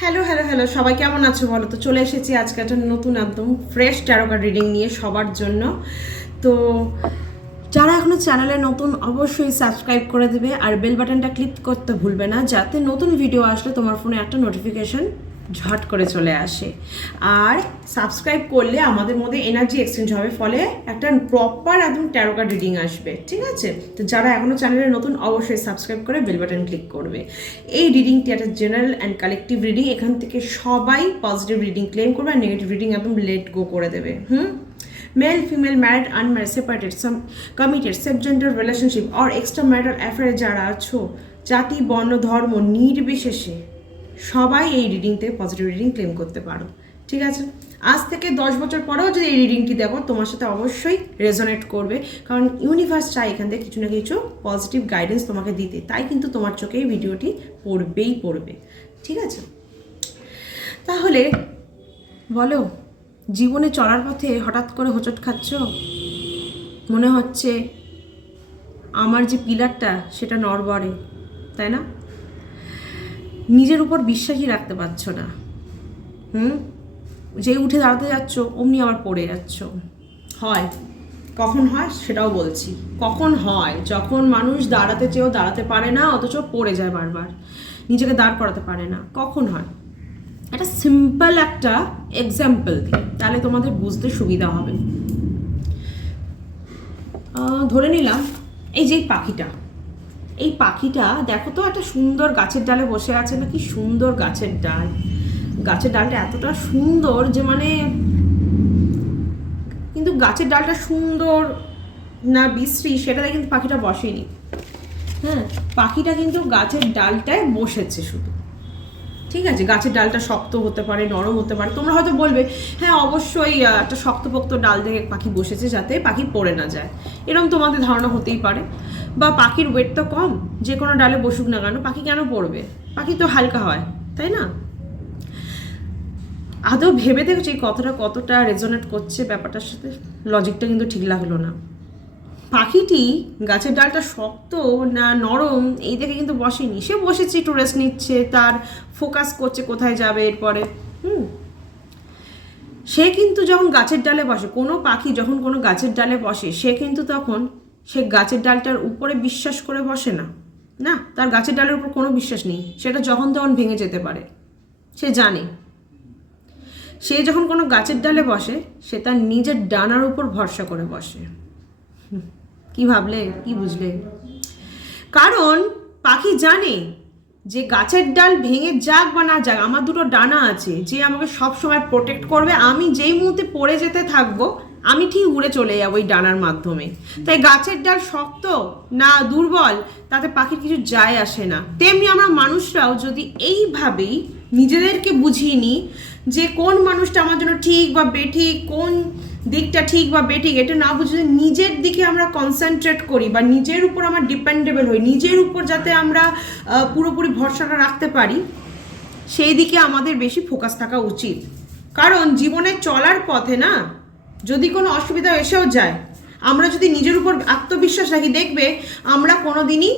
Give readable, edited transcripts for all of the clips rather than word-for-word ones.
Hello hello hello, সবাই কেমন আছো বলো তো? চলে এসেছি আজকে একটা নতুন একদম ফ্রেশ ট্যারো কার্ড রিডিং নিয়ে সবার জন্য। তো যারা এখনো চ্যানেলে নতুন অবশ্যই সাবস্ক্রাইব করে দেবে আর বেল বাটনটা ক্লিক করতে ভুলবে না, যাতে নতুন ভিডিও আসলে তোমার ফোনে একটা নোটিফিকেশন ঝট করে চলে আসে। আর সাবস্ক্রাইব করলে আমাদের মধ্যে এনার্জি এক্সচেঞ্জ হবে, ফলে একটা প্রপার একদম ট্যারো কার্ড রিডিং আসবে, ঠিক আছে? তো যারা এখনও চ্যানেলে নতুন অবশ্যই সাবস্ক্রাইব করে বেল বাটন ক্লিক করবে। এই রিডিংটি একটা জেনারেল অ্যান্ড কালেকটিভ রিডিং, এখান থেকে সবাই পজিটিভ রিডিং ক্লেম করবে আর নেগেটিভ রিডিং একদম লেট গো করে দেবে। Male female married unmarried separated some committed safe gender relationship আর এক্সট্রা ম্যারিটাল অ্যাফেয়ারে যারা আছো, জাতি বর্ণ ধর্ম নির্বিশেষে সবাই এই রিডিং থেকে পজিটিভ রিডিং ক্লেম করতে পারো, ঠিক আছে? আজ থেকে 10 বছর পরেও যদি এই রিডিংটি দেখো, তোমার সাথে অবশ্যই রেজোনেট করবে, কারণ ইউনিভার্স চাই এখান থেকে কিছু না কিছু পজিটিভ গাইডেন্স তোমাকে দিতে, তাই কিন্তু তোমার চোখে এই ভিডিওটি পড়বে, ঠিক আছে? তাহলে বলো, জীবনে চলার পথে হঠাৎ করে হোঁচট খাচ্ছ, মনে হচ্ছে আমার যে পিলারটা সেটা নড়বড়ে, তাই না? নিজের উপর বিশ্বাসই রাখতে পারছো না। যেই উঠে দাঁড়াতে যাচ্ছ অমনি আবার পড়ে যাচ্ছ। হয়, কখন হয় সেটাও বলছি। কখন হয়? যখন মানুষ দাঁড়াতে চেয়েও দাঁড়াতে পারে না, অথচ পড়ে যায় বারবার, নিজেকে দাঁড় করাতে পারে না। কখন হয়? একটা সিম্পল একটা এক্সাম্পল দিই, তাহলে তোমাদের বুঝতে সুবিধা হবে। ধরে নিলাম এই যে এই পাখিটা দেখো তো, একটা সুন্দর গাছের ডালে বসে আছে, না কি সুন্দর গাছের ডালটা এতটা সুন্দর যে মানে, কিন্তু গাছের ডালটা সুন্দর না বিশ্রী সেটাতে কিন্তু পাখিটা বসেনি। পাখিটা কিন্তু গাছের ডালটায় বসেছে শুধু, ঠিক আছে? গাছের ডালটা শক্ত হতে পারে, নরম হতে পারে। তোমরা হয়তো বলবে হ্যাঁ অবশ্যই একটা শক্তপোক্ত ডাল থেকে পাখি বসেছে যাতে পাখি পড়ে না যায়, এরকম তোমাদের ধারণা হতেই পারে। বা পাখির ওয়েট তো কম, যে কোনো ডালে বসুক না কেন পাখি কেন পড়বে? পাখি তো হালকা হয়, তাই না? আদৌ ভেবে দেখছি এই কথাটা কতটা রেজোনেট করছে ব্যাপারটার সাথে? লজিকটা কিন্তু ঠিক লাগলো না। পাখিটি গাছের ডালটা শক্ত না নরম এই দেখে কিন্তু বসেনি, সে বসেছে একটু রেস্ট নিচ্ছে, তার ফোকাস করছে কোথায় যাবে এরপরে। সে কিন্তু যখন গাছের ডালে বসে, কোনো পাখি যখন কোনো গাছের ডালে বসে, সে কিন্তু তখন সে গাছের ডালটার উপরে বিশ্বাস করে বসে না, না, তার গাছের ডালের উপর কোনো বিশ্বাস নেই, সেটা যখন তখন ভেঙে যেতে পারে। সে জানে সে যখন কোনো গাছের ডালে বসে, সে তার নিজের ডানার উপর ভরসা করে বসে। কি ভাবলে, কি বুঝলে? কারণ পাখি জানে যে গাছের ডাল ভেঙে যাক বা না যাক, আমার দুটো ডানা আছে যে আমাকে সব সময় প্রোটেক্ট করবে। আমি যেই মুহূর্তে পড়ে যেতে থাকবো, আমি ঠিক উড়ে চলে যাবো ওই ডানার মাধ্যমে। তাই গাছের ডাল শক্ত না দুর্বল তাতে পাখির কিছু যায় আসে না। তেমনি আমরা মানুষরাও যদি এইভাবেই নিজেদেরকে বুঝিয়ে নিই যে কোন মানুষটা আমার জন্য ঠিক বা বেঠিক, কোন দিকটা ঠিক বা বেঠিক, এটা না বুঝে নিজের দিকে আমরা কনসেন্ট্রেট করি বা নিজের উপর আমরা ডিপেন্ডেবল হই, নিজের উপর যাতে আমরা পুরোপুরি ভরসাটা রাখতে পারি, সেই দিকে আমাদের বেশি ফোকাস থাকা উচিত। কারণ জীবনে চলার পথে না, যদি কোনো অসুবিধা এসেও যায়, আমরা যদি নিজের উপর আত্মবিশ্বাস রাখি, দেখবে আমরা কোনোদিনই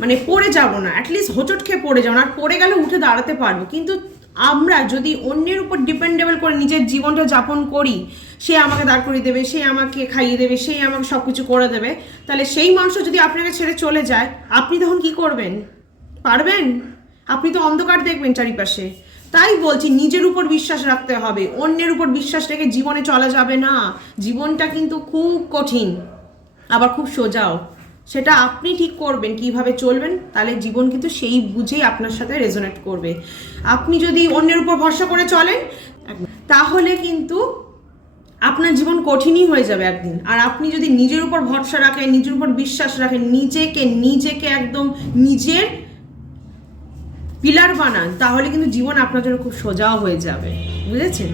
মানে পড়ে যাব না, অ্যাটলিস্ট হোঁচট খেয়ে পড়ে যাবো না, আর পড়ে গেলে উঠে দাঁড়াতে পারবো। কিন্তু আমরা যদি অন্যের উপর ডিপেন্ডেবল করে নিজের জীবনটা যাপন করি, সে আমাকে দাঁড় করিয়ে দেবে, সে আমাকে খাইয়ে দেবে, সে আমাকে সব কিছু করে দেবে, তাহলে সেই মানুষটা যদি আপনাকে ছেড়ে চলে যায়, আপনি তখন কি করবেন? পারবেন? আপনি তো অন্ধকার দেখবেন চারিপাশে। তাই বলছি নিজের উপর বিশ্বাস রাখতে হবে, অন্যের উপর বিশ্বাস রেখে জীবনে চলা যাবে না। জীবনটা কিন্তু খুব কঠিন, আবার খুব সোজাও। সেটা আপনি ঠিক করবেন কিভাবে চলবেন, তাহলে জীবন কিন্তু সেই বুঝেই আপনার সাথে রেজোনেট করবে। আপনি যদি অন্যের উপর ভরসা করে চলেন, তাহলে কিন্তু আপনার জীবন কঠিনই হয়ে যাবে একদিন। আর আপনি যদি নিজের উপর ভরসা রাখেন, নিজের উপর বিশ্বাস রাখেন, নিজেকে একদম নিজের পিলার বানান, তাহলে কিন্তু জীবন আপনার জন্য খুব সোজাও হয়ে যাবে, বুঝেছেন?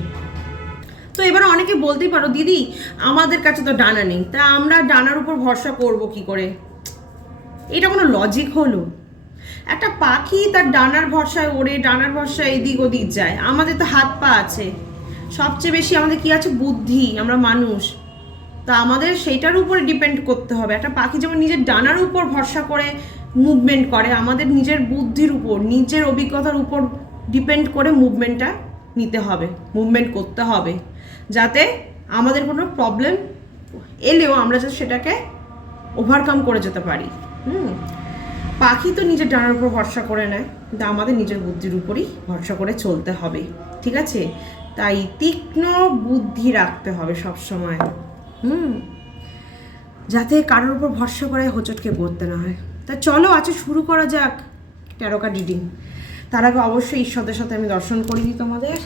তো এবার অনেকে বলতেই পারো দিদি আমাদের কাছে তো ডানা নেই, তা আমরা ডানার উপর ভরসা করব কি করে? এটা কোনো লজিক হলো? একটা পাখি তার ডানার ভরসায় ওড়ে, ডানার ভরসায় এদিক ওদিক যায়। আমাদের তো হাত পা আছে, সবচেয়ে বেশি আমাদের কি আছে? বুদ্ধি। আমরা মানুষ, তা আমাদের সেইটার উপরে ডিপেন্ড করতে হবে। একটা পাখি যেমন নিজের ডানার উপর ভরসা করে মুভমেন্ট করে, আমাদের নিজের বুদ্ধির উপর, নিজের অভিজ্ঞতার উপর ডিপেন্ড করে মুভমেন্টটা নিতে হবে, মুভমেন্ট করতে হবে, যাতে আমাদের কোনো প্রবলেম এলেও আমরা যাতে সেটাকে ওভারকাম করে যেতে পারি। পাখি তো নিজের ডানার উপর ভরসা করে নেয়, কিন্তু আমাদের নিজের বুদ্ধির উপরই ভরসা করে চলতে হবে, ঠিক আছে? তাই তীক্ষ্ণ বুদ্ধি রাখতে হবে সবসময়, যাতে কারোর উপর ভরসা করে হোঁচটকে পড়তে না হয়। তা চলো আজকে শুরু করা যাক ট্যারো কার্ড রিডিং। তার আগে অবশ্যই ঈশ্বরের সাথে আমি দর্শন করে দিই তোমাদের।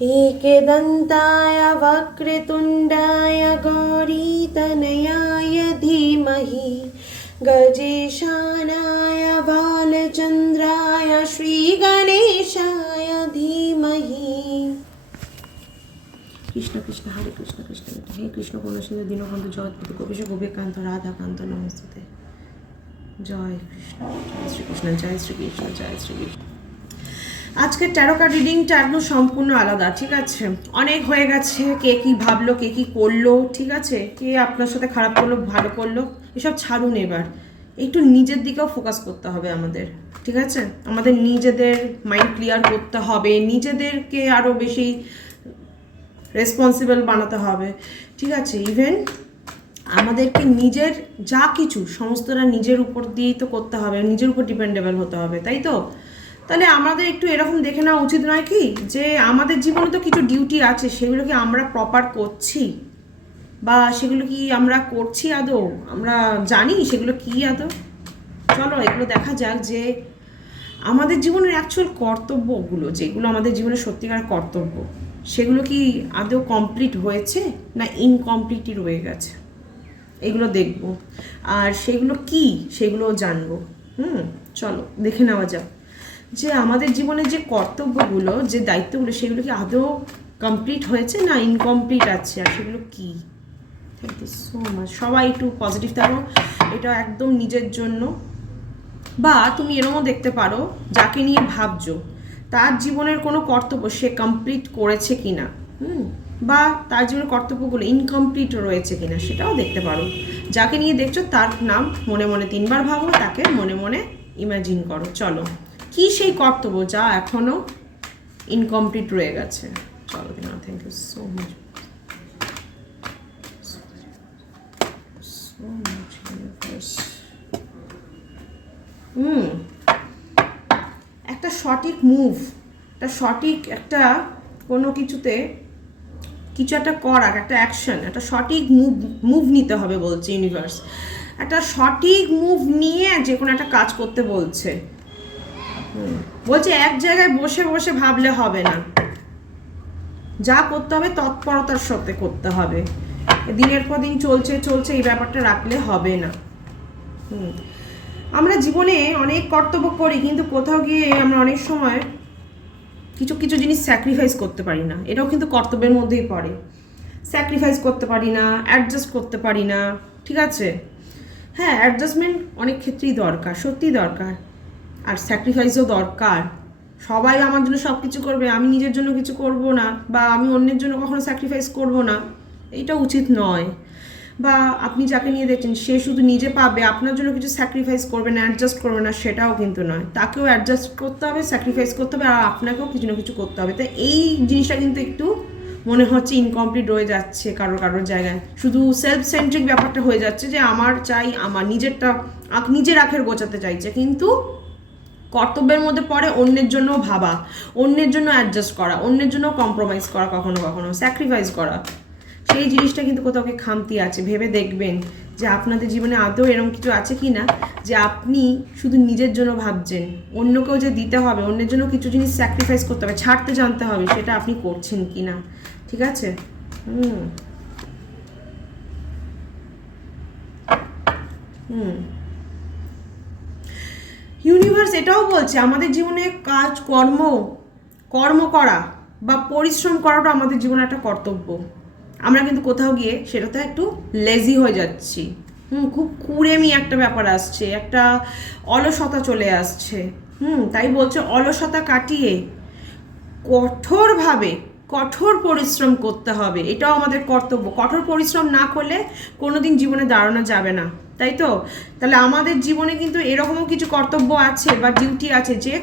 एकदन्ताय वक्रतुण्डाय गौरीतनयाय धीमहि गजेशानाय बालचन्द्राय श्रीगणेशाय धीमहि। কৃষ্ণ কৃষ্ণ হরে কৃষ্ণ কৃষ্ণ হে কৃষ্ণ পূর্ণসুন্দর দীনবন্ধু জগৎপতি গোপীশ গোপীকান্ত রাধাকান্ত নমস্তে। জয় কৃষ্ণ, জয় শ্রীকৃষ্ণ, জয় শ্রীকৃষ্ণ, জয় শ্রীকৃষ্ণ। আজকের ট্যারো কার্ড রিডিংটা একদম সম্পূর্ণ আলাদা, ঠিক আছে? অনেক হয়ে গেছে, কে কী ভাবলো, কে কী করলো, ঠিক আছে? কে আপনার সাথে খারাপ করলো, ভালো করলো, এসব ছাড়ুন। এবার একটু নিজের দিকেও ফোকাস করতে হবে আমাদের, ঠিক আছে? আমাদের নিজেদের মাইন্ড ক্লিয়ার করতে হবে, নিজেদেরকে আরও বেশি রেসপন্সিবল বানাতে হবে, ঠিক আছে? ইভেন আমাদেরকে নিজের যা কিছু সমস্তটা নিজের উপর দিয়েই তো করতে হবে, নিজের উপর ডিপেন্ডেবল হতে হবে, তাই তো? তাহলে আমাদের একটু এরকম দেখে নেওয়া উচিত নয় কি, যে আমাদের জীবনে তো কিছু ডিউটি আছে, সেগুলো কি আমরা প্রপার করছি, বা সেগুলো কি আমরা করছি আদৌ, আমরা জানি সেগুলো কি আদৌ? চলো এগুলো দেখা যাক, যে আমাদের জীবনের অ্যাকচুয়াল কর্তব্যগুলো, যেগুলো আমাদের জীবনের সত্যিকার কর্তব্য, সেগুলো কি আদৌ কমপ্লিট হয়েছে না ইনকমপ্লিটই রয়ে গেছে, এগুলো দেখব। আর সেগুলো কি সেগুলো জানবো। চলো দেখে নেওয়া যাক যে আমাদের জীবনে যে কর্তব্যগুলো, যে দায়িত্বগুলো, সেগুলো কি আদৌ কমপ্লিট হয়েছে না ইনকমপ্লিট আছে, আর সেগুলো কি। Thank you so much. সবাই একটু পজিটিভ থাকো, এটা একদম নিজের জন্য। বা তুমি এরকমও দেখতে পারো, যাকে নিয়ে ভাবছো তার জীবনের কোনো কর্তব্য সে কমপ্লিট করেছে কিনা, বা তার জীবনের কর্তব্যগুলো ইনকমপ্লিট রয়েছে কিনা, সেটাও দেখতে পারো। যাকে নিয়ে দেখছো তার নাম মনে মনে 3 বার ভাবো, তাকে মনে মনে ইমাজিন করো। চলো কি সেই কর্তব্য যা এখনো ইনকমপ্লিট রয়ে গেছে। চলো না, thank you so much, so much universe. একটা সঠিক মুভ, একটা সঠিক একটা কোনো কিছুতে কিছু একটা করার, একটা অ্যাকশন, একটা সঠিক মুভ নিতে হবে বলছে ইউনিভার্স। একটা সঠিক মুভ নিয়ে যে কোনো একটা কাজ করতে বলছে। বলছে এক জায়গায় বসে বসে ভাবলে হবে না, যা করতে হবে তৎপরতার সাথে করতে হবে। দিনের পর দিন চলছে চলছে এই ব্যাপারটা রাখলে হবে না। আমরা জীবনে অনেক কর্তব্য করি, কিন্তু কোথাও গিয়ে আমরা অনেক সময় কিছু কিছু জিনিস স্যাক্রিফাইস করতে পারি না, এটাও কিন্তু কর্তব্যের মধ্যেই পড়ে। স্যাক্রিফাইস করতে পারি না, অ্যাডজাস্ট করতে পারি না, ঠিক আছে? হ্যাঁ, অ্যাডজাস্টমেন্ট অনেক ক্ষেত্রেই দরকার, সত্যিই দরকার, আর স্যাক্রিফাইসও দরকার। সবাই আমার জন্য সব কিছু করবে, আমি নিজের জন্য কিছু করব না, বা আমি অন্যের জন্য কখনো স্যাক্রিফাইস করব না, এটা উচিত নয়। বা আপনি যাকে নিয়ে দেখছেন সে শুধু নিজে পাবে, আপনার জন্য কিছু স্যাক্রিফাইস করবে না, অ্যাডজাস্ট করবে না, সেটাও কিন্তু নয়। তাকেও অ্যাডজাস্ট করতে হবে, স্যাক্রিফাইস করতে হবে, আর আপনাকেও কিছু না কিছু করতে হবে। তাই এই জিনিসটা কিন্তু একটু মনে হচ্ছে ইনকমপ্লিট রয়ে যাচ্ছে কারোর জায়গায়। শুধু সেলফ সেন্ট্রিক ব্যাপারটা হয়ে যাচ্ছে, যে আমার চাই, আমার নিজেরটা, নিজের আখের গোছাতে চাইছে, কিন্তু কর্তব্যের মধ্যে পড়ে অন্যের জন্য ভাবা, অন্যের জন্য অ্যাডজাস্ট করা, অন্যের জন্য কম্প্রোমাইজ করা, কখনো কখনো স্যাক্রিফাইস করা। সেই জিনিসটা কিন্তু কোথাও কি খামতি আছে। ভেবে দেখবেন যে আপনাদের জীবনে আদৌ এরকম কিছু আছে কি না, যে আপনি শুধু নিজের জন্য ভাবছেন, অন্যকেও যে দিতে হবে, অন্যের জন্য কিছু জিনিস স্যাক্রিফাইস করতে হবে, ছাড়তে জানতে হবে, সেটা আপনি করছেন কি না, ঠিক আছে? ইউনিভার্স এটাও বলছে আমাদের জীবনে কর্ম করা বা পরিশ্রম করাটা আমাদের জীবনে একটা কর্তব্য। আমরা কিন্তু কোথাও গিয়ে সেটাতে একটু লেজি হয়ে যাচ্ছি, খুব কুড়েমি একটা ব্যাপার আসছে, একটা অলসতা চলে আসছে। তাই বলছে অলসতা কাটিয়ে কঠোরভাবে কঠোর পরিশ্রম করতে হবে, এটাও আমাদের কর্তব্য। কঠোর পরিশ্রম না করলে কোনোদিন জীবনে দাঁড়ানো যাবে না, তাই তো? তাহলে আমাদের জীবনে কিন্তু এরকমও কিছু কর্তব্য আছে বা ডিউটি আছে যে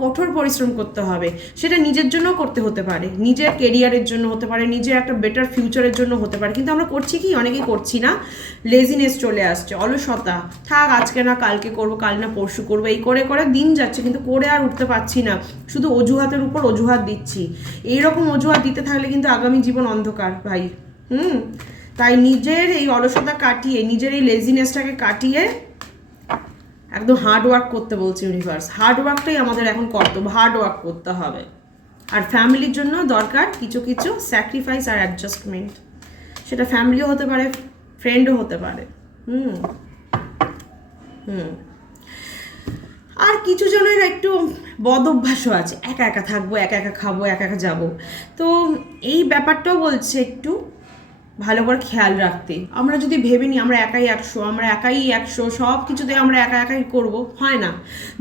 কঠোর পরিশ্রম করতে হবে। সেটা নিজের জন্য করতে হতে পারে, নিজের কেরিয়ারের জন্য হতে পারে, নিজের একটা বেটার ফিউচারের জন্য হতে পারে, কিন্তু আমরা করছি কি? অনেকেই করছি না, লেজিনেস চলে আসছে, অলসতা, থাক আজকে না কালকে করবো, কাল না পরশু করবো, এই করে করে দিন যাচ্ছে, কিন্তু করে আর উঠতে পারছি না, শুধু অজুহাতের উপর অজুহাত দিচ্ছি। এইরকম অজুহাত দিতে থাকলে কিন্তু আগামী জীবন অন্ধকার ভাই। তাই নিজের এই অলসতা কাটিয়ে, নিজের এই লেজিনেসটাকে কাটিয়ে একদম হার্ড ওয়ার্ক করতে বলছে ইউনিভার্স। হার্ড ওয়ার্কটাই আমাদের এখন কর্তব্য, হার্ড ওয়ার্ক করতে হবে। আর ফ্যামিলির জন্য দরকার কিছু কিছু স্যাক্রিফাইস আর অ্যাডজাস্টমেন্ট। সেটা ফ্যামিলিও হতে পারে, ফ্রেন্ডও হতে পারে। আর কিছু জনের একটু বদ অভ্যাসও আছে, একা একা থাকবো, একা একা খাবো, একা একা যাবো। তো এই ব্যাপারটাও বলছে একটু ভালো করে খেয়াল রাখতে। আমরা যদি ভেবে নিই আমরা একাই 100, আমরা একাই 100, সব কিছুতে আমরা একা একাই করবো, হয় না।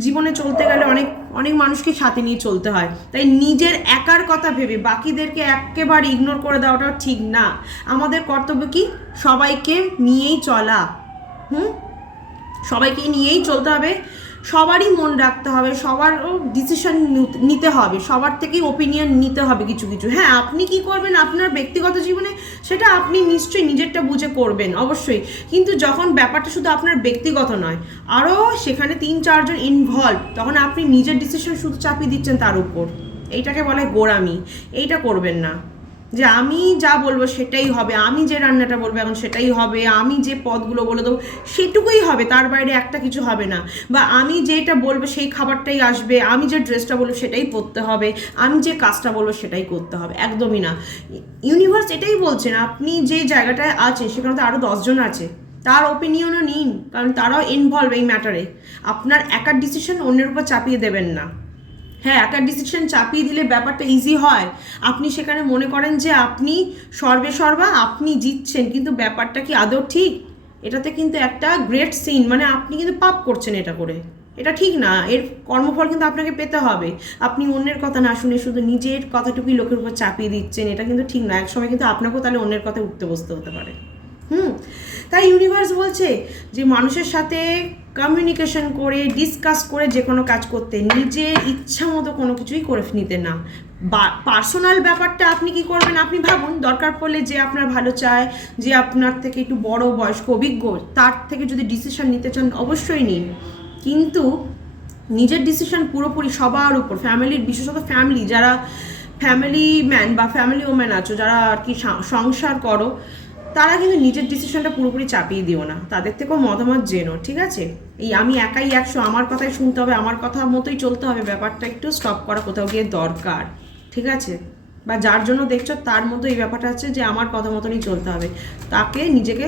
জীবনে চলতে গেলে অনেক অনেক মানুষকে সাথে নিয়ে চলতে হয়। তাই নিজের একার কথা ভেবে বাকিদেরকে একেবারে ইগনোর করে দেওয়াটাও ঠিক না। আমাদের কর্তব্য কি? সবাইকে নিয়েই চলা। সবাইকে নিয়েই চলতে হবে, সবারই মন রাখতে হবে, সবারও ডিসিশন নিতে হবে, সবার থেকেই ওপিনিয়ন নিতে হবে কিছু কিছু। হ্যাঁ, আপনি কি করবেন আপনার ব্যক্তিগত জীবনে সেটা আপনি নিশ্চয়ই নিজেরটা বুঝে করবেন, অবশ্যই। কিন্তু যখন ব্যাপারটা শুধু আপনার ব্যক্তিগত নয়, আরও সেখানে 3-4 জন ইনভলভ, তখন আপনি নিজের ডিসিশন শুধু চাপিয়ে দিচ্ছেন তার উপর। এইটাকে বলে গোঁড়ামি। এইটা করবেন না, যে আমি যা বলবো সেটাই হবে, আমি যে রান্নাটা বলবো এখন সেটাই হবে, আমি যে পদগুলো বলে দেবো সেটুকুই হবে, তার বাইরে একটা কিছু হবে না। বা আমি যেটা বলবো সেই খাবারটাই আসবে, আমি যে ড্রেসটা বলবো সেটাই পরতে হবে, আমি যে কাজটা বলবো সেটাই করতে হবে, একদমই না। ইউনিভার্স এটাই বলছেন, আপনি যে জায়গাটায় আছেন সেখানে তো আরও 10 জন আছে, তার ওপিনিয়নও নিন, কারণ তারাও ইনভলভ এই ম্যাটারে। আপনার একার ডিসিশন অন্যের উপর চাপিয়ে দেবেন না। হ্যাঁ, একটা ডিসিশন চাপিয়ে দিলে ব্যাপারটা ইজি হয়, আপনি সেখানে মনে করেন যে আপনি সর্বা আপনি জিতছেন, কিন্তু ব্যাপারটা কি আদৌ ঠিক? এটাতে কিন্তু একটা গ্রেট সিন, মানে আপনি কিন্তু পাপ করছেন এটা করে, এটা ঠিক না। এর কর্মফল কিন্তু আপনাকে পেতে হবে। আপনি অন্যের কথা না শুনে শুধু নিজের কথাটুকুই লোকের উপর চাপিয়ে দিচ্ছেন, এটা কিন্তু ঠিক না। একসময় কিন্তু আপনাকেও তাহলে অন্যের কথা উঠতে বসতে হতে পারে। তাই ইউনিভার্স বলছে যে মানুষের সাথে কমিউনিকেশন করে, ডিসকাস করে যে কোনো কাজ করতে, নিজের ইচ্ছা মতো কোনো কিছুই করে নিতে না। বা পার্সোনাল ব্যাপারটা আপনি কি করবেন আপনি ভাবুন, দরকার পড়লে যে আপনার ভালো চায়, যে আপনার থেকে একটু বড় বয়স্ক অভিজ্ঞ, তার থেকে যদি ডিসিশন নিতে চান অবশ্যই নিন, কিন্তু নিজের ডিসিশন পুরোপুরি সবার উপর, ফ্যামিলির, বিশেষত ফ্যামিলি, যারা ফ্যামিলি ম্যান বা ফ্যামিলি ওম্যান আছো, যারা আর কি সংসার করো, তারা কিন্তু নিজের ডিসিশনটা পুরোপুরি চাপিয়ে দিও না, তাদের থেকেও মতামত জেনো, ঠিক আছে? এই আমি একাই 100, আমার কথাই শুনতে হবে, আমার কথা মতোই চলতে হবে, ব্যাপারটা একটু স্টপ করা কোথাও গিয়ে দরকার, ঠিক আছে? বা যার জন্য দেখছো তার মতো এই ব্যাপারটা আছে যে আমার কথা মতনই চলতে হবে, তাকে নিজেকে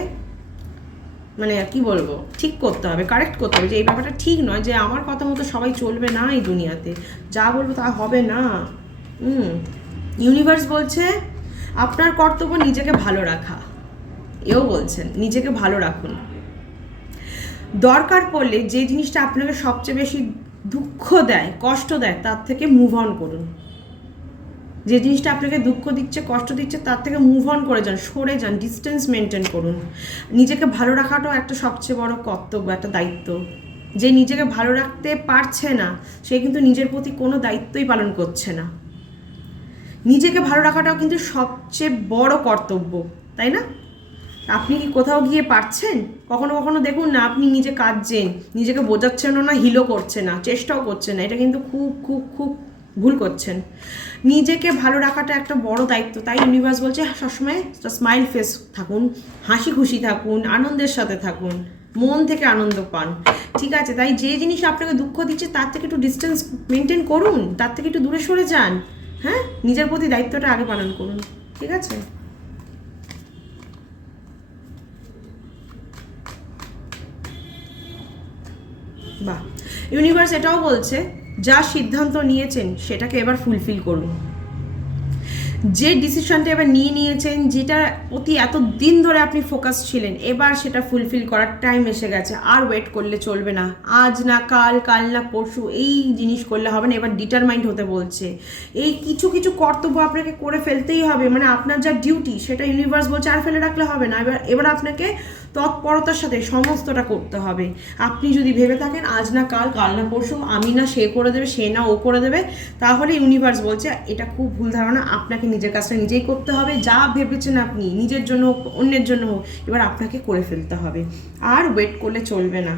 মানে কি বলবো, ঠিক করতে হবে, কারেক্ট করতে হবে যে এই ব্যাপারটা ঠিক নয়, যে আমার কথা মতো সবাই চলবে না এই দুনিয়াতে, যা বলবো তা হবে না। ইউনিভার্স বলছে আপনার কর্তব্য নিজেকে ভালো রাখা। এও বলছেন নিজেকে ভালো রাখুন, দরকার পড়লে যে জিনিসটা আপনাকে সবচেয়ে বেশি দুঃখ দেয়, কষ্ট দেয়, তার থেকে মুভ অন করুন। যে জিনিসটা আপনাকে দুঃখ দিচ্ছে, কষ্ট দিচ্ছে, তার থেকে মুভ অন করে যান, সরে যান, ডিস্টেন্স মেনটেন করুন। নিজেকে ভালো রাখাটাও একটা সবচেয়ে বড় কর্তব্য, একটা দায়িত্ব। যে নিজেকে ভালো রাখতে পারছে না সে কিন্তু নিজের প্রতি কোনো দায়িত্বই পালন করছে না। নিজেকে ভালো রাখাটাও কিন্তু সবচেয়ে বড় কর্তব্য, তাই না? আপনি কি কোথাও গিয়ে পারছেন? কখনো কখনো দেখুন না, আপনি নিজে কাঁদছেন, নিজেকে বোঝাচ্ছেনও না, হিলও করছে না, চেষ্টাও করছেন না, এটা কিন্তু খুব খুব খুব ভুল করছেন। নিজেকে ভালো রাখাটা একটা বড় দায়িত্ব। তাই ইউনিভার্স বলছে সবসময় স্মাইল ফেস থাকুন, হাসি খুশি থাকুন, আনন্দের সাথে থাকুন, মন থেকে আনন্দ পান, ঠিক আছে? তাই যে জিনিস আপনাকে দুঃখ দিচ্ছে তার থেকে একটু ডিস্টেন্স মেনটেন করুন, তার থেকে একটু দূরে সরে যান। হ্যাঁ, নিজের প্রতি দায়িত্বটা আগে পালন করুন, ঠিক আছে? বাহ, ইউনিভার্স এটাও বলছে যা সিদ্ধান্ত নিয়েছেন সেটাকে এবার ফুলফিল করুন। যে ডিসিশনটা এবার নিয়ে নিয়েছেন, যেটা প্রতি এত দিন ধরে আপনি ফোকাস ছিলেন, এবার সেটা ফুলফিল করার টাইম এসে গেছে। আর ওয়েট করলে চলবে না, আজ না কাল, কাল না পরশু এই জিনিস করলে হবে না, এবার ডিটারমাইন্ড হতে বলছে। এই কিছু কিছু কর্তব্য আপনাকে করে ফেলতেই হবে, মানে আপনার যা ডিউটি সেটা ইউনিভার্স বলছে আর ফেলে রাখলে হবে না। এবার আপনাকে তৎপরতার সাথে সমস্তটা করতে হবে। আপনি যদি ভেবে থাকেন আজ না কাল, কাল না পরশু, আমি না সে করে দেবে, সে না ও করে দেবে, তাহলে ইউনিভার্স বলছে এটা খুব ভুল ধারণা, আপনাকে নিজের কাজটা নিজেই করতে হবে। যা ভেবেছেন আপনি নিজের জন্য হোক, অন্যের জন্য হোক, এবার আপনাকে করে ফেলতে হবে। আর ওয়েট করলে চলবে না।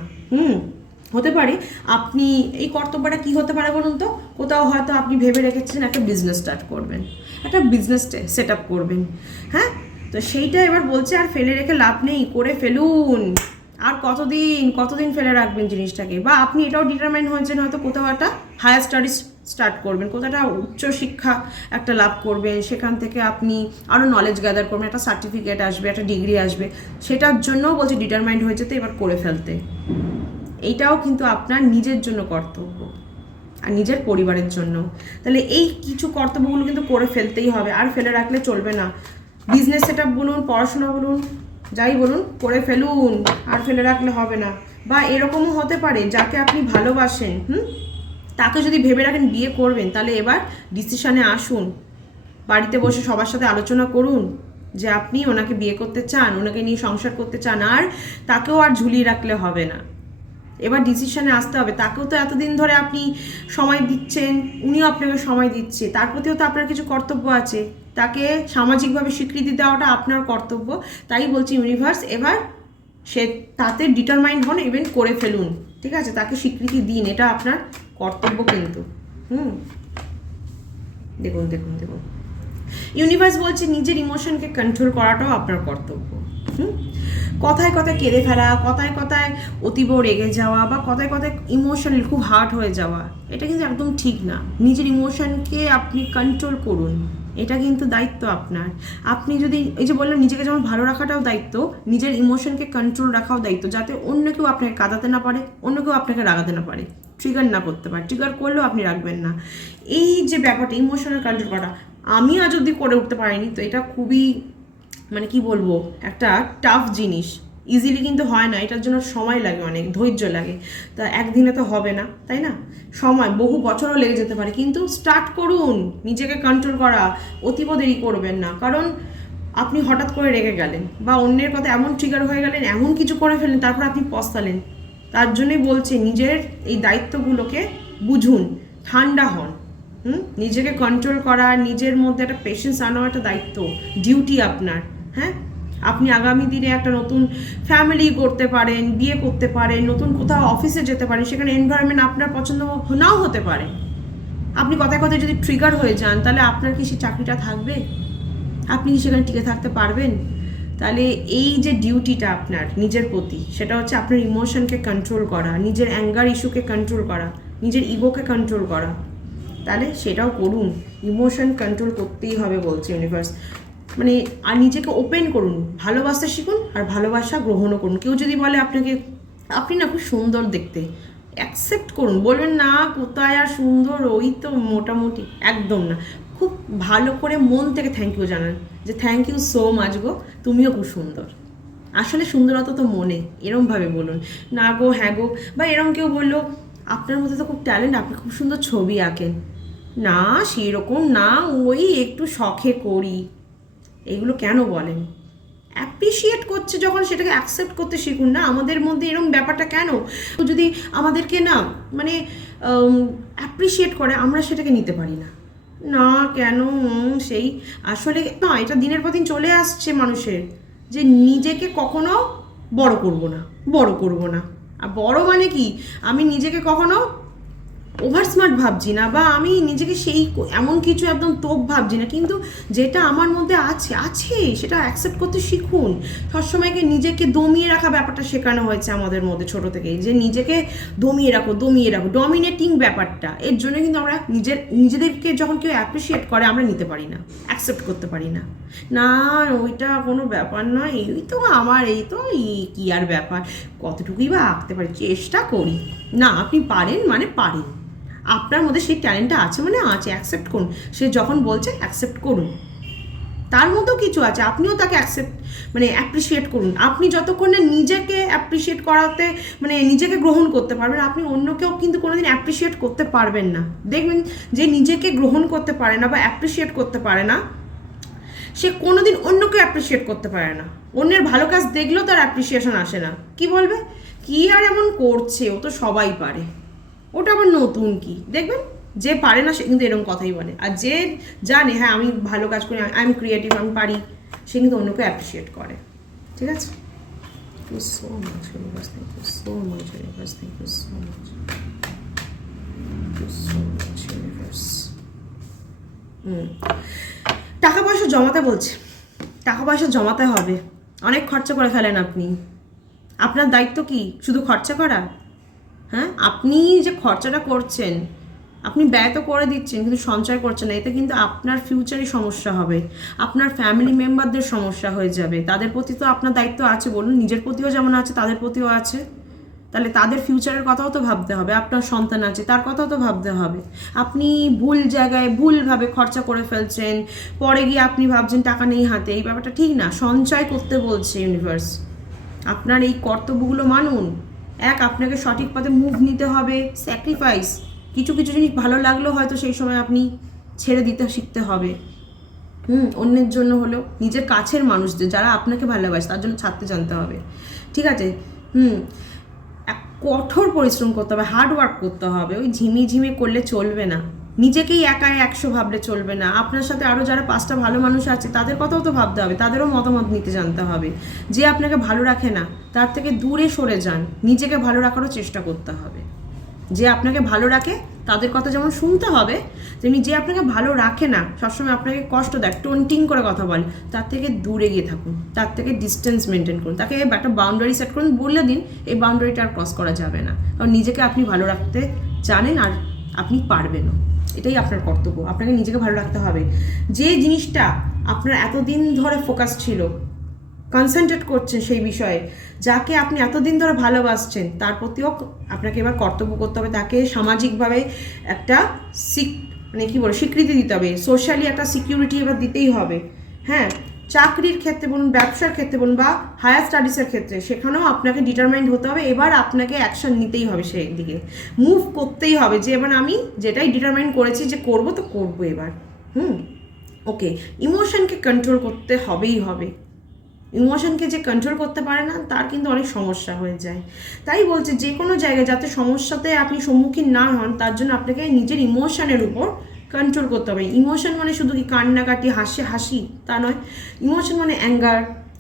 হতে পারে আপনি এই কর্তব্যটা কি হতে পারে বলুন তো, কোথাও হয়তো আপনি ভেবে রেখেছেন একটা বিজনেস স্টার্ট করবেন, একটা বিজনেস সেট আপ করবেন, হ্যাঁ, তো সেইটা এবার বলছে আর ফেলে রেখে লাভ নেই, করে ফেলুন। আর কতদিন ফেলে রাখবেন জিনিসটাকে? বা আপনি এটাও ডিটারমাইন হয়েছেন হয়তো কোথাও একটা হায়ার স্টাডিজ স্টার্ট করবেন, কোথাও একটা উচ্চশিক্ষা একটা লাভ করবেন, সেখান থেকে আপনি আরও নলেজ গ্যাদার করবেন, একটা সার্টিফিকেট আসবে, একটা ডিগ্রি আসবে, সেটার জন্যও বলছে ডিটারমাইন্ড হয়েছে তো এবার করে ফেলতে। এইটাও কিন্তু আপনার নিজের জন্য কর্তব্য আর নিজের পরিবারের জন্য। তাহলে এই কিছু কর্তব্যগুলো কিন্তু করে ফেলতেই হবে, আর ফেলে রাখলে চলবে না। বিজনেস সেট আপ বলুন, পড়াশোনা বলুন, যাই বলুন, করে ফেলুন, আর ফেলে রাখলে হবে না। বা এরকমও হতে পারে যাকে আপনি ভালোবাসেন, তাকে যদি ভেবে রাখেন বিয়ে করবেন, তাহলে এবার ডিসিশনে আসুন, বাড়িতে বসে সবার সাথে আলোচনা করুন যে আপনি ওনাকে বিয়ে করতে চান, ওনাকে নিয়ে সংসার করতে চান, আর তাকেও আর ঝুলিয়ে রাখলে হবে না। এবার ডিসিশনে আসতে হবে। তাকেও তো এতদিন ধরে আপনি সময় দিচ্ছেন, উনিও আপনাকে সময় দিচ্ছে, তার প্রতিও তো আপনার কিছু কর্তব্য আছে, তাকে সামাজিকভাবে স্বীকৃতি দেওয়াটা আপনার কর্তব্য। তাই বলছি ইউনিভার্স, এবার সে তাতে ডিটারমাইন্ড হন, ইভেন করে ফেলুন, ঠিক আছে, তাকে স্বীকৃতি দিন, এটা আপনার কর্তব্য কিন্তু। দেখুন ইউনিভার্স বলছে নিজের ইমোশনকে কন্ট্রোল করাটাও আপনার কর্তব্য। কথায় কথায় কেঁদে ফেলা, কথায় কথায় অতীব রেগে যাওয়া, বা কথায় কথায় ইমোশনাল খুব হার্ট হয়ে যাওয়া, এটা কিন্তু একদম ঠিক না। নিজের ইমোশনকে আপনি কন্ট্রোল করুন, এটা কিন্তু দায়িত্ব আপনার। আপনি যদি এই যে বললাম নিজেকে যেমন ভালো রাখাটাও দায়িত্ব, নিজের ইমোশনকে কন্ট্রোল রাখাও দায়িত্ব, যাতে অন্য কেউ আপনাকে কাঁদাতে না পারে, অন্য কেউ আপনাকে রাগাতে না পারে, ট্রিগার না করতে পারে। ট্রিগার করলেও আপনি রাখবেন না। এই যে ব্যাপারটা ইমোশনাল কন্ট্রোল করা, আমি আজ অবধি করে উঠতে পারিনি, তো এটা খুবই মানে কি বলবো, একটা টাফ জিনিস, ইজিলি কিন্তু হয় না, এটার জন্য সময় লাগে, অনেক ধৈর্য লাগে। তা একদিনে তো হবে না, তাই না, সময় বহু বছরও লেগে যেতে পারে, কিন্তু স্টার্ট করুন নিজেকে কন্ট্রোল করা, অতীব দেরি করবেন না। কারণ আপনি হঠাৎ করে রেগে গেলেন, বা অন্যের কথা এমন ট্রিগার হয়ে গেলেন, এমন কিছু করে ফেলেন, তারপর আপনি পস্তালেন। তার জন্যই বলছে নিজের এই দায়িত্বগুলোকে বুঝুন, ঠান্ডা হন। নিজেকে কন্ট্রোল করা, নিজের মধ্যে একটা পেশেন্স আনাও একটা দায়িত্ব, ডিউটি আপনার। হ্যাঁ, আপনি আগামী দিনে একটা নতুন ফ্যামিলি করতে পারেন, বিয়ে করতে পারেন, নতুন কোথাও অফিসে যেতে পারেন, সেখানে এনভায়রনমেন্ট আপনার পছন্দ নাও হতে পারে। আপনি কথায় কথায় যদি ট্রিগার হয়ে যান, তাহলে আপনার কি সেই চাকরিটা থাকবে? আপনি কি সেখানে টিকে থাকতে পারবেন? তাহলে এই যে ডিউটিটা আপনার নিজের প্রতি, সেটা হচ্ছে আপনার ইমোশনকে কন্ট্রোল করা, নিজের অ্যাঙ্গার ইস্যুকে কন্ট্রোল করা, নিজের ইগোকে কন্ট্রোল করা। তাহলে সেটাও করুন, ইমোশন কন্ট্রোল করতেই হবে বলছে ইউনিভার্স। মানে আর নিজেকে ওপেন করুন, ভালোবাসতে শিখুন, আর ভালোবাসা গ্রহণও করুন। কেউ যদি বলে আপনাকে আপনি না খুব সুন্দর দেখতে, অ্যাকসেপ্ট করুন, বলবেন না কোথায় আর সুন্দর, ওই তো মোটামুটি, একদম না, খুব ভালো করে মন থেকে থ্যাংক ইউ জানান, যে থ্যাংক ইউ সো মাচ গো, তুমিও খুব সুন্দর। আসলে সুন্দরতা তো মনে, এরমভাবে বলুন না গো হ্যাঁ গো। বা এরম কেউ বললো আপনার মধ্যে তো খুব ট্যালেন্ট, আপনি খুব সুন্দর ছবি আঁকেন, না সেরকম না, ওই একটু শখে করি, এগুলো কেন বলেন? অ্যাপ্রিসিয়েট করছে যখন, সেটাকে অ্যাকসেপ্ট করতে শিখুন না। আমাদের মধ্যে এরকম ব্যাপারটা কেন, যদি আমাদেরকে না মানে অ্যাপ্রিসিয়েট করে, আমরা সেটাকে নিতে পারি না, না কেন সেই আসলে না, এটা দিনের পর দিন চলে আসছে মানুষের, যে নিজেকে কখনো বড় করব না। আর বড় মানে কি, আমি নিজেকে কখনো ওভার স্মার্ট ভাবছি না, বা আমি নিজেকে সেই এমন কিছু একদম তোপ ভাবছি না, কিন্তু যেটা আমার মধ্যে আছে সেটা অ্যাকসেপ্ট করতে শিখুন। সবসময়কে নিজেকে দমিয়ে রাখা ব্যাপারটা শেখানো হয়েছে আমাদের মধ্যে ছোট থেকেই, যে নিজেকে দমিয়ে রাখো, ডমিনেটিং ব্যাপারটা, এর জন্য কিন্তু আমরা নিজেদেরকে যখন কেউ অ্যাপ্রিসিয়েট করে আমরা নিতে পারি না, অ্যাকসেপ্ট করতে পারি না, না ওইটা কোনো ব্যাপার নয়, এই তো আমার এই তো কি আর ব্যাপার, কতটুকুই বা আঁকতে পারি, চেষ্টা করি। না, আপনি পারেন মানে পারেন, আপনার মধ্যে সেই ট্যালেন্টটা আছে মানে আছে, অ্যাকসেপ্ট করুন। সে যখন বলছে অ্যাকসেপ্ট করুন, তার মধ্যেও কিছু আছে, আপনিও তাকে অ্যাপ্রিসিয়েট করুন। আপনি যতক্ষণ না নিজেকে অ্যাপ্রিসিয়েট করাতে নিজেকে গ্রহণ করতে পারবেন, আপনি অন্যকেও কিন্তু কোনোদিন অ্যাপ্রিসিয়েট করতে পারবেন না। দেখবেন যে নিজেকে গ্রহণ করতে পারে না বা অ্যাপ্রিসিয়েট করতে পারে না, সে কোনোদিন অন্যকে অ্যাপ্রিসিয়েট করতে পারে না। অন্যের ভালো কাজ দেখলেও তার অ্যাপ্রিসিয়েশন আসে না। কি বলবে, কি আর এমন করছে, ও তো সবাই পারে, ওটা আবার নতুন কি। দেখবেন যে পারে না সে কিন্তু এরকম কথাই বলে, আর যে জানে হ্যাঁ আমি ভালো কাজ করি, আই এম ক্রিয়েটিভ, আমি পারি, সে কিন্তু অন্যকে অ্যাপ্রিসিয়েট করে। ঠিক আছে, thank you so much universe, thank you so much universe, thank you so much, thank you so much universe. টাকা পয়সা জমাতে বলছে, টাকা পয়সা জমাতে হবে। অনেক খরচা করে ফেলেন আপনি, আপনার দায়িত্ব কি শুধু খরচা করা? হ্যাঁ, আপনি যে খরচাটা করছেন, আপনি ব্যয় তো করে দিচ্ছেন কিন্তু সঞ্চয় করছেন না, এতে কিন্তু আপনার ফিউচারে সমস্যা হবে, আপনার ফ্যামিলি মেম্বারদের সমস্যা হয়ে যাবে। তাদের প্রতি তো আপনার দায়িত্ব আছে, বলুন, নিজের প্রতিও যেমন আছে তাদের প্রতিও আছে। তাহলে তাদের ফিউচারের কথাও তো ভাবতে হবে, আপনার সন্তান আছে তার কথাও তো ভাবতে হবে। আপনি ভুল জায়গায় ভুলভাবে খরচা করে ফেলছেন, পরে গিয়ে আপনি ভাবছেন টাকা নেই হাতে, এই ব্যাপারটা ঠিক না। সঞ্চয় করতে বলছে ইউনিভার্স, আপনার এই কর্তব্যগুলো মানুন। আপনাকে সঠিক পথে মুভ নিতে হবে, স্যাক্রিফাইস। কিছু কিছু জিনিস ভালো লাগলেও হয়তো সেই সময় আপনি ছেড়ে দিতে শিখতে হবে। অন্যের জন্য হলেও, নিজের কাছের মানুষদের যারা আপনাকে ভালোবাসে তার জন্য ছাড়তে জানতে হবে। ঠিক আছে, কঠোর পরিশ্রম করতে হবে, হার্ড ওয়ার্ক করতে হবে। ওই ঝিমি করলে চলবে না, নিজেকেই একাই 100 ভাবলে চলবে না। আপনার সাথে আরও যারা 5টা ভালো মানুষ আছে তাদের কথাও তো ভাবতে হবে, তাদেরও মতামত নিতে জানতে হবে। যে আপনাকে ভালো রাখে না তার থেকে দূরে সরে যান, নিজেকে ভালো রাখারও চেষ্টা করতে হবে। যে আপনাকে ভালো রাখে তাদের কথা যেমন শুনতে হবে, তেমনি যে আপনাকে ভালো রাখে না, সবসময় আপনাকে কষ্ট দেয়, টোন্টিং করে কথা বলে, তার থেকে দূরে গিয়ে থাকুন, তার থেকে ডিস্টেন্স মেনটেন করুন, তাকে একটা বাউন্ডারি সেট করুন, বলে দিন এই বাউন্ডারিটা আর ক্রস করা যাবে না। কারণ নিজেকে আপনি ভালো রাখতে জানেন আর আপনি পারবেনও, এটাই আপনার কর্তব্য। আপনাকে নিজেকে ভালো রাখতে হবে। যে জিনিসটা আপনার এতদিন ধরে ফোকাস ছিল, কনসেন্ট্রেট করছেন সেই বিষয়ে, যাকে আপনি এতদিন ধরে ভালোবাসছেন তার প্রতিও আপনাকে এবার কর্তব্য করতে হবে। তাকে সামাজিকভাবে একটা স্বীকৃতি দিতে হবে, সোশ্যালি একটা সিকিউরিটি এবার দিতেই হবে। হ্যাঁ, চাকরির ক্ষেত্রে বলুন, ব্যবসার ক্ষেত্রে বলুন, বা হায়ার স্টাডিজের ক্ষেত্রে, সেখানেও আপনাকে ডিটারমাইন্ড হতে হবে। এবার আপনাকে অ্যাকশন নিতেই হবে, সেই দিকে মুভ করতেই হবে, যে এবার আমি যেটাই ডিটারমাইন্ড করেছি যে করবো তো করবো এবার। ওকে, ইমোশনকে কন্ট্রোল করতে হবেই হবে। ইমোশনকে যে কন্ট্রোল করতে পারে না তার কিন্তু অনেক সমস্যা হয়ে যায়। তাই বলছে যে কোনো জায়গায় যাতে সমস্যাতে আপনি সম্মুখীন না হন, তার জন্য আপনাকে নিজের ইমোশনের উপর কন্ট্রোল করতে হবে। ইমোশন মানে শুধু কি কান্নাকাটি, হাসি তা নয়। ইমোশন মানে অ্যাঙ্গার,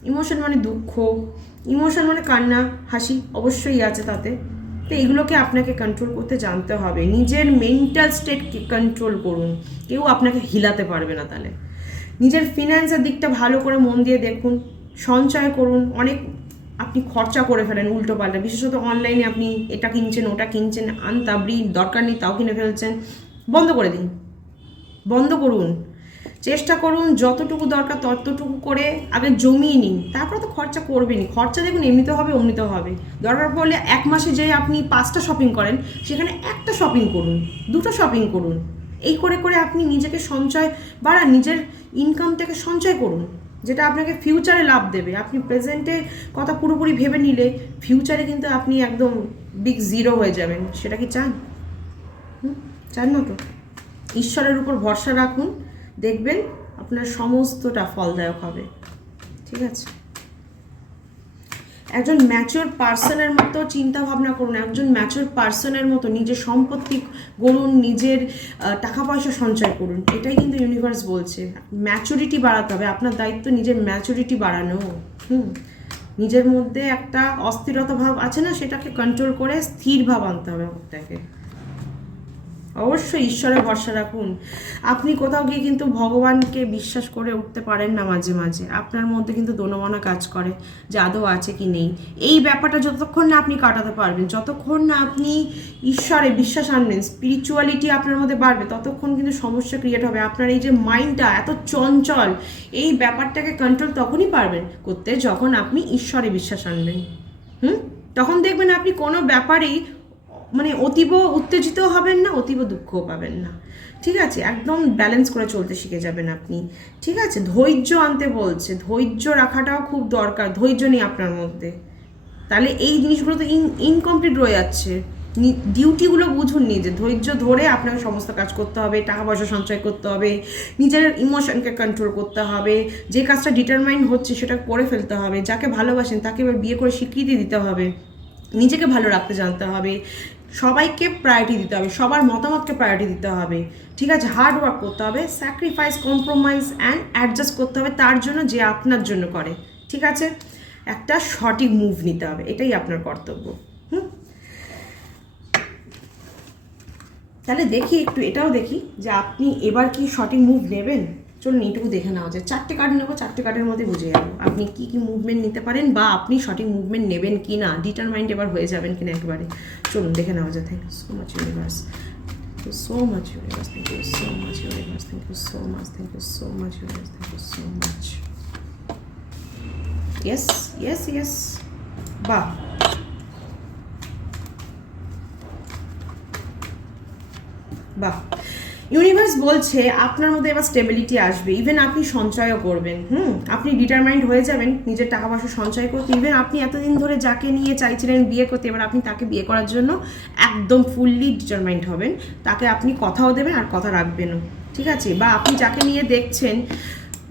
ইমোশন মানে দুঃখ, ইমোশন মানে কান্না, হাসি অবশ্যই আছে তাতে। তো এগুলোকে আপনাকে কন্ট্রোল করতে জানতে হবে। নিজের মেন্টাল স্টেটকে কন্ট্রোল করুন, কেউ আপনাকে হিলাতে পারবে না। তাহলে নিজের ফিনান্সের দিকটা ভালো করে মন দিয়ে দেখুন, সঞ্চয় করুন। অনেক আপনি খরচা করে ফেলেন উল্টো পাল্টা, বিশেষত অনলাইনে আপনি এটা কিনছেন ওটা কিনছেন, আনতাবড়ি দরকার নেই তাও কিনে ফেলছেন। বন্ধ করে দিন, বন্ধ করুন। চেষ্টা করুন যতটুকু দরকার ততটুকু করে আগে জমিয়ে নিন, তারপরে তো খরচা করবেনই। খরচা দেখুন এমনিতে হবে অমনিতে হবে। দরকার পড়লে 1 মাসে যে আপনি 5টা শপিং করেন, সেখানে 1টা শপিং করুন, 2টো শপিং করুন। এই করে করে আপনি নিজেকে সঞ্চয় বাড়ান, নিজের ইনকাম থেকে সঞ্চয় করুন, যেটা আপনাকে ফিউচারে লাভ দেবে। আপনি প্রেজেন্টে কথা পুরোপুরি ভেবে নিলে ফিউচারে কিন্তু আপনি একদম বিগ জিরো হয়ে যাবেন। সেটা কি চান? চান না তো? ঈশ্বরের উপর ভরসা রাখুন, দেখবেন আপনার সমস্তটা ফলদায়ক হবে। ঠিক আছে, একজন ম্যাচিওর পার্সনের মতো চিন্তা ভাবনা করুন, একজন ম্যাচিওর পার্সনের মতো নিজের সম্পত্তি গড়ুন, নিজের টাকা পয়সা সঞ্চয় করুন। এটাই কিন্তু ইউনিভার্স বলছে, ম্যাচুরিটি বাড়াতে হবে। আপনার দায়িত্ব নিজের ম্যাচুরিটি বাড়ানো। নিজের মধ্যে একটা অস্থিরতা ভাব আছে না, সেটাকে কন্ট্রোল করে স্থির ভাব আনতে হবে আপনাকে। অবশ্যই ঈশ্বরে ভরসা রাখুন। আপনি কোথাও গিয়ে কিন্তু ভগবানকে বিশ্বাস করে উঠতে পারেন না, মাঝে মাঝে আপনার মধ্যে কিন্তু দোনমনা কাজ করে যে আদৌ আছে কি নেই। এই ব্যাপারটা যতক্ষণ না আপনি কাটাতে পারবেন, যতক্ষণ না আপনি ঈশ্বরে বিশ্বাস আনবেন, স্পিরিচুয়ালিটি আপনার মধ্যে বাড়বে, ততক্ষণ কিন্তু সমস্যা ক্রিয়েট হবে। আপনার এই যে মাইন্ডটা এত চঞ্চল, এই ব্যাপারটাকে কন্ট্রোল তখনই পারবেন করতে যখন আপনি ঈশ্বরে বিশ্বাস আনবেন। তখন দেখবেন আপনি কোনো ব্যাপারেই মানে অতীব উত্তেজিত হবেন না, অতীব দুঃখও পাবেন না, ঠিক আছে? একদম ব্যালেন্স করে চলতে শিখে যাবেন আপনি, ঠিক আছে? ধৈর্য আনতে বলছে, ধৈর্য রাখাটাও খুব দরকার, ধৈর্য নেই আপনার মধ্যে, তাহলে এই জিনিসগুলো তো ইনকমপ্লিট রয়ে যাচ্ছে। ডিউটিগুলো বুঝুন, নিজে ধৈর্য ধরে আপনাকে সমস্ত কাজ করতে হবে, টাকা পয়সা সঞ্চয় করতে হবে, নিজের ইমোশনকে কন্ট্রোল করতে হবে, যে কাজটা ডিটারমাইন হচ্ছে সেটা করে ফেলতে হবে, যাকে ভালোবাসেন তাকে এবার বিয়ে করে স্বীকৃতি দিতে হবে, নিজেকে ভালো রাখতে জানতে হবে, সবাইকে প্রায়োরিটি দিতে হবে, সবার মতামতকে প্রায়োরিটি দিতে হবে, ঠিক আছে? হার্ড ওয়ার্ক করতে হবে, স্যাক্রিফাইস, কম্প্রোমাইজ অ্যান্ড অ্যাডজাস্ট করতে হবে তার জন্য যে আপনার জন্য করে, ঠিক আছে? একটা সঠিক মুভ নিতে হবে, এটাই আপনার কর্তব্য। তাহলে দেখি একটু এটাও দেখি যে আপনি এবার কি সঠিক মুভ নেবেন। চলুন এইটুকু দেখে নেওয়া যায়। 4টে কার্ড নেবো, 4টে কার্ডের মধ্যে বুঝে যাবো আপনি কি কি মুভমেন্ট নিতে পারেন বা আপনি সঠিক মুভমেন্ট নেবেন কি না, ডিটারমাইন্ড এবার হয়ে যাবেন কিনা একেবারে। চলুন দেখে নেওয়া যায়। Thank you so much universe, thank you so much universe, thank you so much universe, thank you so much, thank you so much universe, thank you so much. Yes yes yes, বাহ, বাহ। Universe বলছে আপনার মধ্যে এবার stability আসবে, even আপনি সঞ্চয়ও করবেন, আপনি ডিটারমাইন্ড হয়ে যাবেন নিজের টাকা পয়সা সঞ্চয় করতে। ইভেন আপনি এতদিন ধরে যাকে নিয়ে চাইছিলেন বিয়ে করতে, এবার আপনি তাকে বিয়ে করার জন্য একদম ফুললি ডিটারমাইন্ড হবেন, তাকে আপনি কথাও দেবেন আর কথা রাখবেনও, ঠিক আছে? বা আপনি যাকে নিয়ে দেখছেন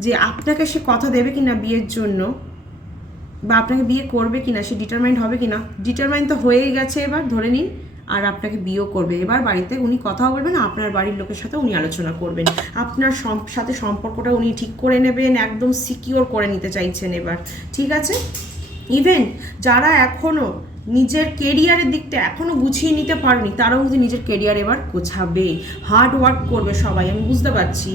যে আপনাকে সে কথা দেবে কিনা বিয়ের জন্য, বা আপনাকে বিয়ে করবে কিনা, সে ডিটারমাইন্ড হবে কিনা, ডিটারমাইন্ড তো হয়েই গেছে এবার ধরে নিন, আর আপনাকে বিয়েও করবে। এবার বাড়িতে উনি কথাও বলবেন, আপনার বাড়ির লোকের সাথে উনি আলোচনা করবেন, আপনার সাথে সম্পর্কটা উনি ঠিক করে নেবেন, একদম সিকিওর করে নিতে চাইছেন এবার, ঠিক আছে? ইভেন যারা এখনও নিজের কেরিয়ারের দিকটা এখনও গুছিয়ে নিতে পারেনি, তারাও কিন্তু নিজের কেরিয়ার এবার গোছাবে, হার্ড ওয়ার্ক করবে সবাই, আমি বুঝতে পারছি।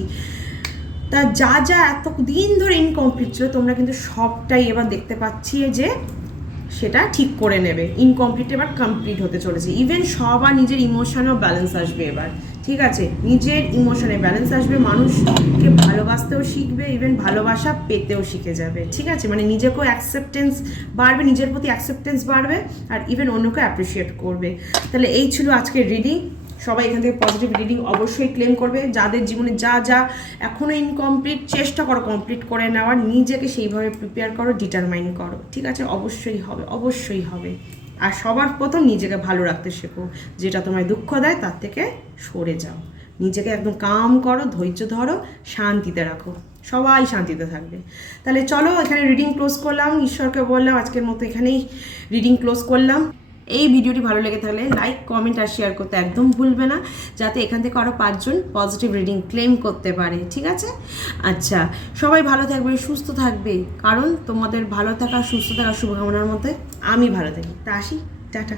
তা যা যা এতদিন ধরে ইনকমপ্লিট ছিল তোমরা কিন্তু সবটাই এবার দেখতে পাচ্ছি যে সেটা ঠিক করে নেবে, ইনকমপ্লিট এবার কমপ্লিট হতে চলেছে। ইভেন সবার নিজের ইমোশনেও ব্যালেন্স আসবে এবার, ঠিক আছে? নিজের ইমোশনে ব্যালেন্স আসবে, মানুষকে ভালোবাসতেও শিখবে, ইভেন ভালোবাসা পেতেও শিখে যাবে, ঠিক আছে? মানে নিজেকেও অ্যাকসেপ্টেন্স বাড়বে, নিজের প্রতি অ্যাকসেপ্টেন্স বাড়বে, আর ইভেন অন্যকে অ্যাপ্রিসিয়েট করবে। তাহলে এই ছিল আজকের রিডিং। সবাই এখান থেকে পজিটিভ রিডিং অবশ্যই ক্লেম করবে। যাদের জীবনে যা যা এখনও ইনকমপ্লিট, চেষ্টা করো কমপ্লিট করে নেওয়ার, নিজেকে সেইভাবে প্রিপেয়ার করো, ডিটারমাইন করো, ঠিক আছে? অবশ্যই হবে, অবশ্যই হবে। আর সবার প্রথম নিজেকে ভালো রাখতে শেখো, যেটা তোমায় দুঃখ দেয় তার থেকে সরে যাও, নিজেকে একদম কাম করো, ধৈর্য ধরো, শান্তিতে রাখো, সবাই শান্তিতে থাকবে। তাহলে চলো এখানে রিডিং ক্লোজ করলাম, ঈশ্বরকে বললাম আজকের মতো এখানেই রিডিং ক্লোজ করলাম। এই ভিডিওটি ভালো লেগে থাকলে লাইক, কমেন্ট আর শেয়ার করতে একদম ভুলবে না, যাতে এখান থেকে আরও 5 জন পজিটিভ রিডিং ক্লেম করতে পারে, ঠিক আছে? আচ্ছা, সবাই ভালো থাকবে, সুস্থ থাকবে, কারণ তোমাদের ভালো থাকা, সুস্থ থাকা শুভকামনার মধ্যে আমি ভালো থাকি। তা আসি, টাটা।